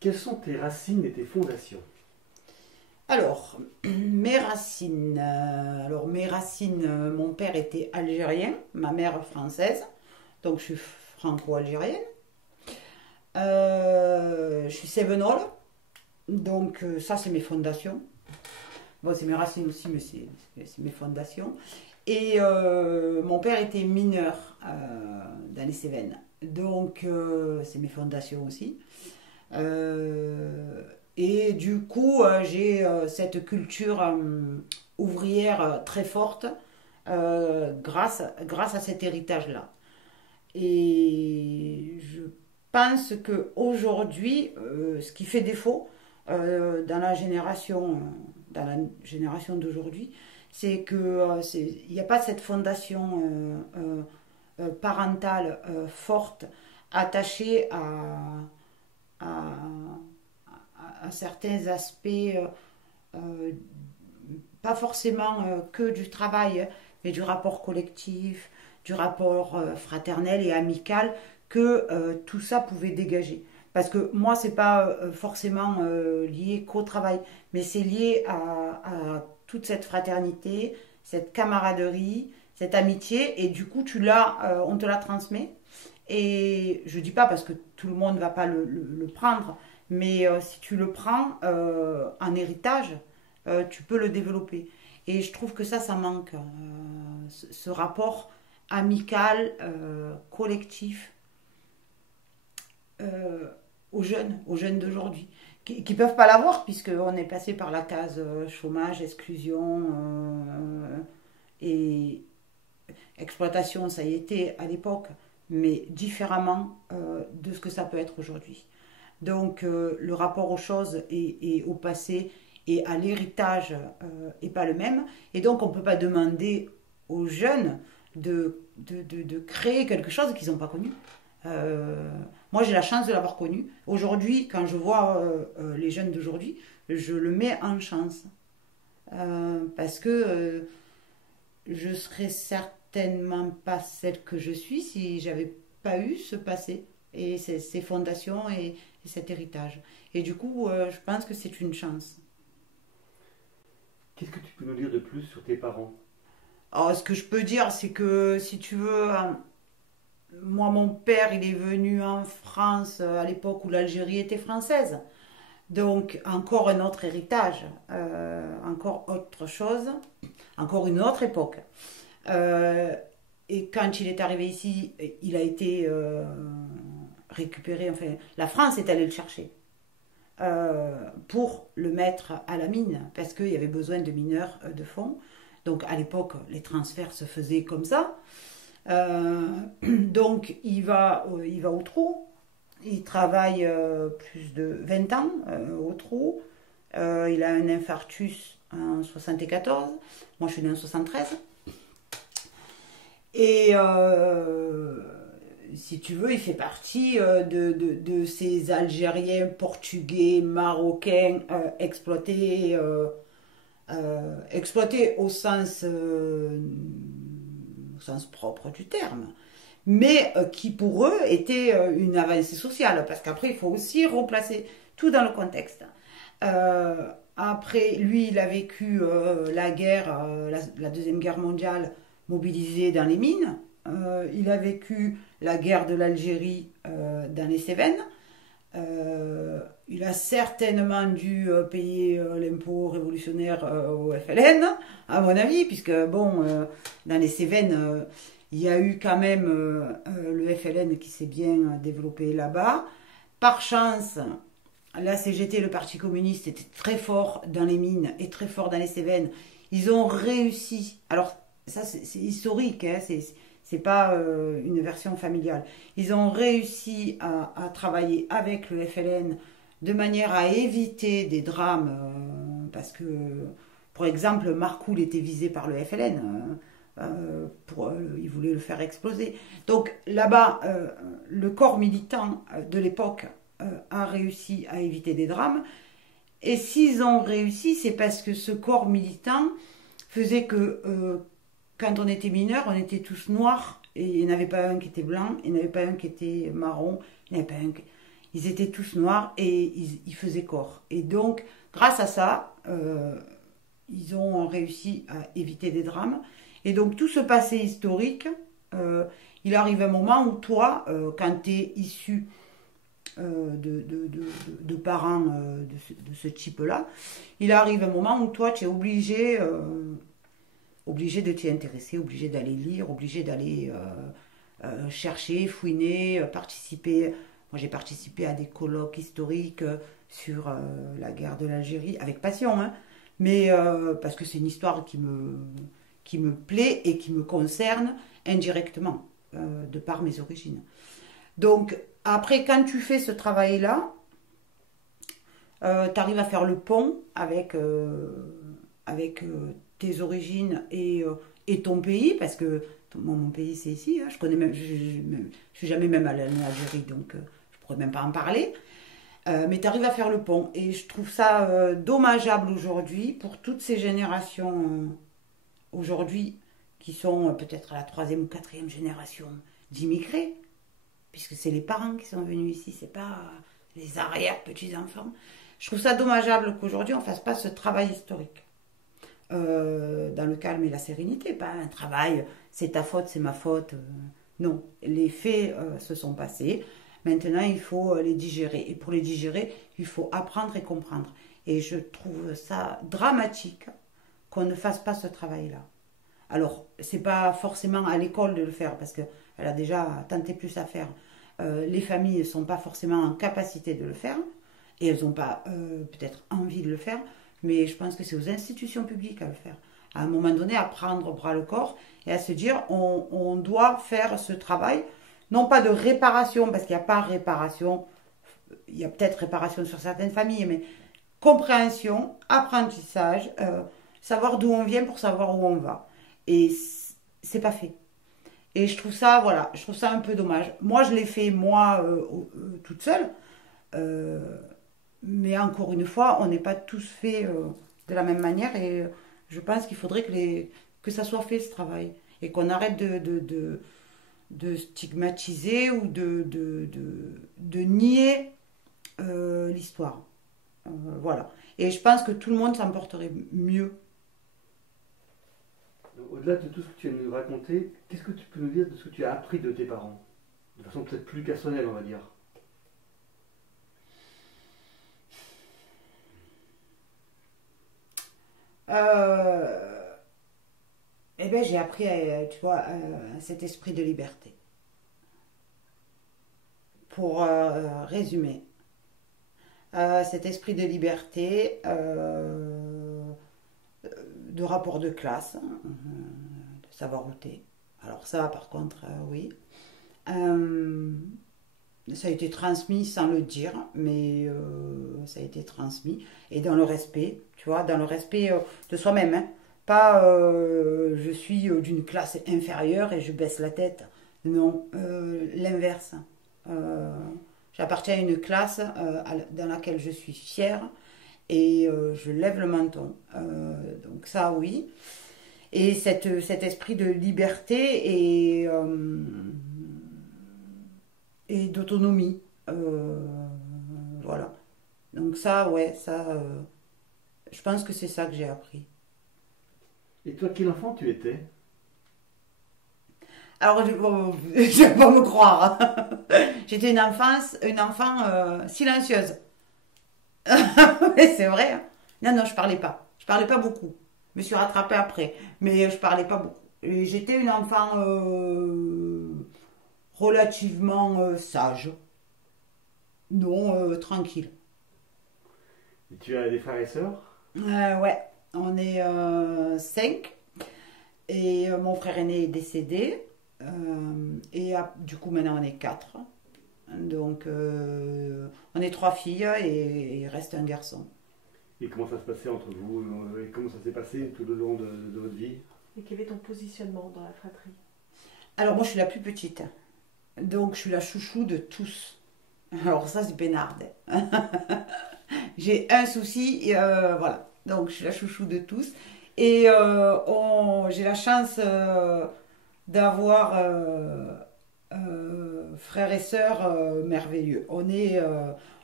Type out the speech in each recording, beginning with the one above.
Quelles sont tes racines et tes fondations? Alors, mes racines. Mon père était algérien, ma mère française, donc je suis franco-algérienne. Je suis sévenole, donc ça c'est mes fondations. Bon, c'est mes racines aussi, mais c'est mes fondations. Et mon père était mineur dans les Cévennes, donc c'est mes fondations aussi. Et du coup, j'ai cette culture ouvrière très forte grâce à cet héritage-là. Et je pense qu'aujourd'hui, ce qui fait défaut dans la génération d'aujourd'hui, c'est qu'il n'y a pas cette fondation parentale forte attachée à, à certains aspects, euh, pas forcément que du travail, mais du rapport collectif, du rapport fraternel et amical que tout ça pouvait dégager. Parce que moi, c'est pas forcément lié qu'au travail, mais c'est lié à toute cette fraternité, cette camaraderie, cette amitié, et du coup, on te la transmet. Et je dis pas parce que tout le monde ne va pas le prendre, mais si tu le prends en héritage, tu peux le développer. Et je trouve que ça manque, ce rapport amical, collectif, euh, aux jeunes d'aujourd'hui, qui ne peuvent pas l'avoir, puisqu'on est passé par la case chômage, exclusion et exploitation, ça y était à l'époque, mais différemment de ce que ça peut être aujourd'hui. Donc le rapport aux choses et au passé et à l'héritage n'est pas le même. Et donc on ne peut pas demander aux jeunes de créer quelque chose qu'ils n'ont pas connu. Moi j'ai la chance de l'avoir connu. Aujourd'hui, quand je vois les jeunes d'aujourd'hui, je le mets en chance. Parce que je serais certainement pas celle que je suis si j'avais pas eu ce passé et ces fondations et cet héritage. Et du coup, je pense que c'est une chance. Qu'est-ce que tu peux nous dire de plus sur tes parents? Alors, ce que je peux dire, c'est que si tu veux, moi, mon père, il est venu en France à l'époque où l'Algérie était française. Donc, encore un autre héritage, encore autre chose, encore une autre époque. Euh, et quand il est arrivé ici, il a été récupéré, enfin, la France est allée le chercher pour le mettre à la mine, parce qu'il y avait besoin de mineurs de fonds. Donc à l'époque, les transferts se faisaient comme ça. Donc il va au trou, il travaille plus de 20 ans au trou. Il a un infarctus en 74, moi je suis née en 73. Et si tu veux, il fait partie de ces Algériens, Portugais, Marocains exploités au sens propre du terme, mais qui pour eux était une avancée sociale, parce qu'après il faut aussi replacer tout dans le contexte. Après, lui, il a vécu la guerre, la Deuxième Guerre mondiale, mobilisé dans les mines. Il a vécu la guerre de l'Algérie dans les Cévennes. Il a certainement dû payer l'impôt révolutionnaire au FLN, à mon avis, puisque, bon, dans les Cévennes, il y a eu quand même le FLN qui s'est bien développé là-bas. Par chance, la CGT, le Parti communiste, était très fort dans les mines et très fort dans les Cévennes. Ils ont réussi. Alors, ça, c'est historique, hein, c'est pas une version familiale. Ils ont réussi à travailler avec le FLN de manière à éviter des drames, parce que, par exemple, Marcoule était visé par le FLN. Il voulait le faire exploser. Donc là-bas, le corps militant de l'époque a réussi à éviter des drames. Et s'ils ont réussi, c'est parce que ce corps militant faisait que quand on était mineur, on était tous noirs et il n'y en avait pas un qui était blanc, il n'y en avait pas un qui était marron, il n'y en avait pas un qui... ils étaient tous noirs et ils faisaient corps. Et donc, grâce à ça, ils ont réussi à éviter des drames. Et donc, tout ce passé historique, il arrive un moment où toi, quand tu es issu de parents de ce type-là, il arrive un moment où toi, tu es obligé de t'y intéresser, obligé d'aller lire, obligé d'aller chercher, fouiner, participer. Moi, j'ai participé à des colloques historiques sur la guerre de l'Algérie, avec passion, hein, mais parce que c'est une histoire qui me plaît et qui me concerne indirectement, de par mes origines. Donc, après, quand tu fais ce travail-là, tu arrives à faire le pont avec tes origines et ton pays, parce que mon pays c'est ici, hein, je connais même, je suis jamais même allée en Algérie, donc je pourrais même pas en parler. Mais tu arrives à faire le pont, et je trouve ça dommageable aujourd'hui pour toutes ces générations aujourd'hui qui sont peut-être à la troisième ou quatrième génération d'immigrés, puisque c'est les parents qui sont venus ici, c'est pas les arrière-petits-enfants. Je trouve ça dommageable qu'aujourd'hui on ne fasse pas ce travail historique. Dans le calme et la sérénité, pas un travail, c'est ta faute, c'est ma faute. Non, les faits se sont passés. Maintenant, il faut les digérer. Et pour les digérer, il faut apprendre et comprendre. Et je trouve ça dramatique qu'on ne fasse pas ce travail-là. Alors, c'est pas forcément à l'école de le faire, parce qu'elle a déjà tenté plus à faire. Les familles ne sont pas forcément en capacité de le faire, et elles n'ont pas peut-être envie de le faire, mais je pense que c'est aux institutions publiques à le faire. À un moment donné, à prendre bras le corps et à se dire, on doit faire ce travail, non pas de réparation, parce qu'il n'y a pas réparation, il y a peut-être réparation sur certaines familles, mais compréhension, apprentissage, savoir d'où on vient pour savoir où on va. Et c'est pas fait. Et je trouve ça, voilà, je trouve ça un peu dommage. Moi, je l'ai fait, moi, toute seule. Mais encore une fois, on n'est pas tous faits de la même manière. Et je pense qu'il faudrait que ça soit fait, ce travail. Et qu'on arrête de stigmatiser ou de nier l'histoire. Voilà. Et je pense que tout le monde s'en porterait mieux. Au-delà de tout ce que tu viens de nous raconter, qu'est-ce que tu peux nous dire de ce que tu as appris de tes parents? De façon peut-être plus personnelle, on va dire. Eh bien, j'ai appris, tu vois, cet esprit de liberté. Pour résumer, cet esprit de liberté, de rapport de classe, de savoir où t'es. Alors ça, par contre, oui. Ça a été transmis sans le dire, mais ça a été transmis. Et dans le respect, tu vois, dans le respect de soi-même. Hein. Pas je suis d'une classe inférieure et je baisse la tête. Non, l'inverse. J'appartiens à une classe dans laquelle je suis fière et je lève le menton. Donc ça, oui. Et cet esprit de liberté et d'autonomie. Voilà. Donc ça, ouais, ça, je pense que c'est ça que j'ai appris. Et toi, quel enfant tu étais? Alors, je ne vais pas me croire. J'étais une enfant silencieuse. Mais c'est vrai. Hein. Non, non, je parlais pas. Je parlais pas beaucoup. Je me suis rattrapée après. Mais je parlais pas beaucoup. Et j'étais une enfant relativement sage. Non, tranquille. Et tu as des frères et sœurs? Ouais, on est 5. Et mon frère aîné est décédé. Du coup, maintenant, on est 4. Donc, on est 3 filles et il reste un garçon. Et comment ça se passait entre vous? Et comment ça s'est passé tout le long de votre vie? Et quel est ton positionnement dans la fratrie? Alors, moi, je suis la plus petite. Donc, je suis la chouchou de tous. Alors, ça, c'est peinard. J'ai un souci, voilà. Donc, je suis la chouchou de tous. Et j'ai la chance d'avoir frères et sœurs merveilleux. On est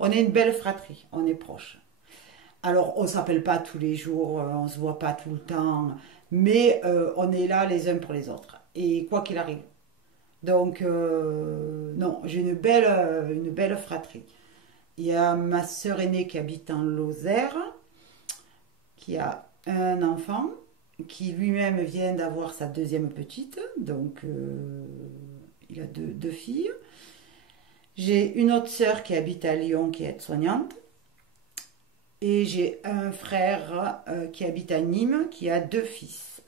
une belle fratrie, on est proches. Alors, on ne s'appelle pas tous les jours, on ne se voit pas tout le temps, mais on est là les uns pour les autres. Et quoi qu'il arrive. Donc, non, j'ai une belle fratrie. Il y a ma sœur aînée qui habite en Lozère, qui a un enfant, qui lui-même vient d'avoir sa deuxième petite. Donc, il a deux filles. J'ai une autre sœur qui habite à Lyon, qui est aide-soignante. Et j'ai un frère qui habite à Nîmes, qui a deux fils.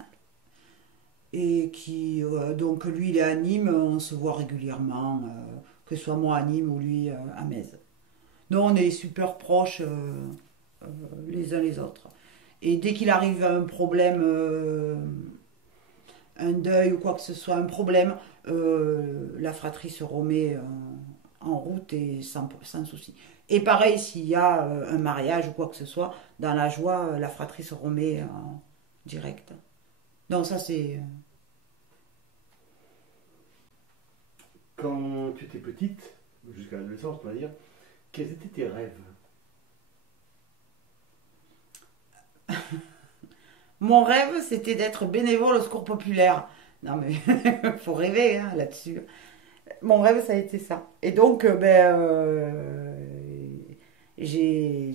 Et qui, donc lui, il est à Nîmes, on se voit régulièrement, que ce soit moi à Nîmes ou lui à Metz. Nous, on est super proches les uns les autres. Et dès qu'il arrive un problème, un deuil ou quoi que ce soit, un problème, la fratrie se remet en route et sans souci. Et pareil, s'il y a un mariage ou quoi que ce soit, dans la joie, la fratrie se remet en direct. Donc ça c'est... Quand tu étais petite, jusqu'à l'adolescence, on va dire, quels étaient tes rêves? Mon rêve, c'était d'être bénévole au Secours populaire. Non mais, faut rêver hein, là-dessus. Mon rêve, ça a été ça. Et donc, j'ai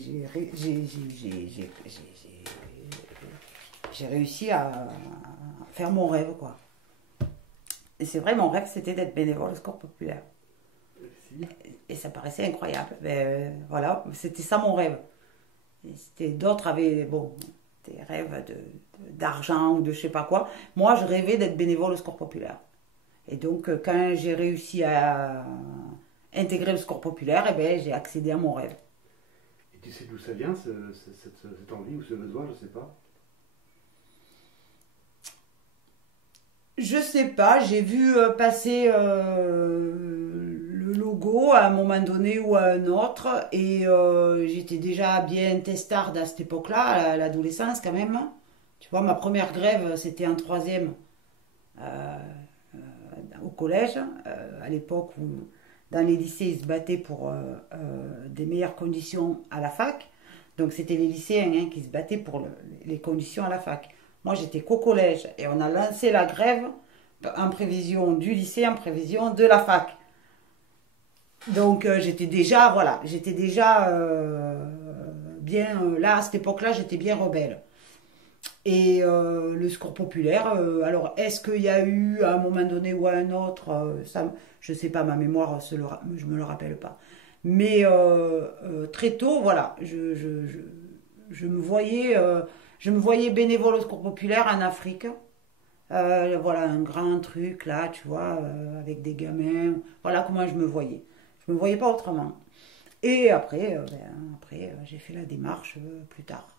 réussi à faire mon rêve, quoi. Et c'est vrai, mon rêve, c'était d'être bénévole au Secours populaire. Et ça paraissait incroyable. Voilà, c'était ça mon rêve. D'autres avaient, bon, des rêves d'argent ou de je sais pas quoi. Moi, je rêvais d'être bénévole au Secours populaire. Et donc, quand j'ai réussi à intégrer le Secours populaire, eh ben, j'ai accédé à mon rêve. Et tu sais d'où ça vient, cette envie ou ce besoin, je ne sais pas? Je sais pas, j'ai vu passer le logo à un moment donné ou à un autre, et j'étais déjà bien testarde à cette époque-là, à l'adolescence quand même. Tu vois, ma première grève, c'était en troisième. Au collège, à l'époque où dans les lycées ils se battaient pour des meilleures conditions à la fac. Donc c'était les lycéens hein, qui se battaient pour les conditions à la fac. Moi j'étais qu'au collège et on a lancé la grève en prévision du lycée, en prévision de la fac. Donc j'étais déjà, voilà, bien, là à cette époque-là j'étais bien rebelle. Et le Secours populaire, alors est-ce qu'il y a eu à un moment donné ou à un autre, ça, je ne sais pas, ma mémoire, je ne me le rappelle pas. Mais très tôt, voilà, je me voyais bénévole au Secours populaire en Afrique. Voilà, un grand truc là, tu vois, avec des gamins. Voilà comment je me voyais. Je ne me voyais pas autrement. Et après, j'ai fait la démarche plus tard.